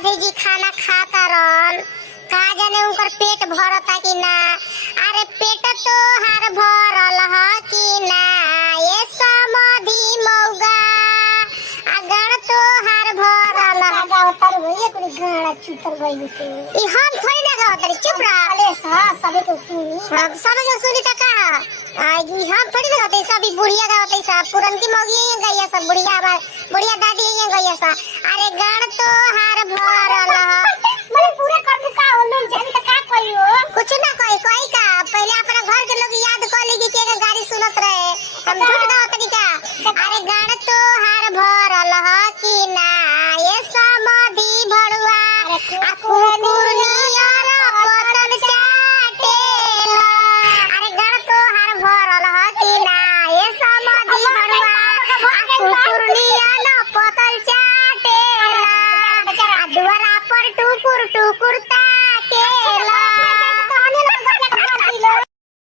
समधी जी खाना खाता रहन, का जाने उनकर पेट भरता कि ना। अरे पेट तो हार भरल ह कि ना ये समधी मौगा, अगर तो हार भरल ह। गावतर होई एकरी गाड़ा चुतर गई के ई हम थोड़ी ना गावतर, चुप रह। अरे सबे तो सुनी, सबे जो सुनी त का ई हम थोड़ी ना गावते, सब ई बुढ़िया गावते, सब पुरनकी मौगी ये गईया, सब बुढ़िया दादी ये गईया सा। अरे गण तो हार भरल ह मने पूरा कर का हो लोग जानी त का कहियो, कुछ ना कोई का पहले अपना घर के लोग याद कर ली कि के गाड़ी सुनत रहे, हम झूठ गावत तरीका। अरे गण तो हार भरल ह कि ना ये समधी भड़ुआ, आ कुकुरनियर पतन चाटेला। अरे गण तो हार भरल ह कि ना ये समधी भड़ुआ, आ कुकुरनियर पतन चाटेला। आ दुआरा पर टुकुर टुकुर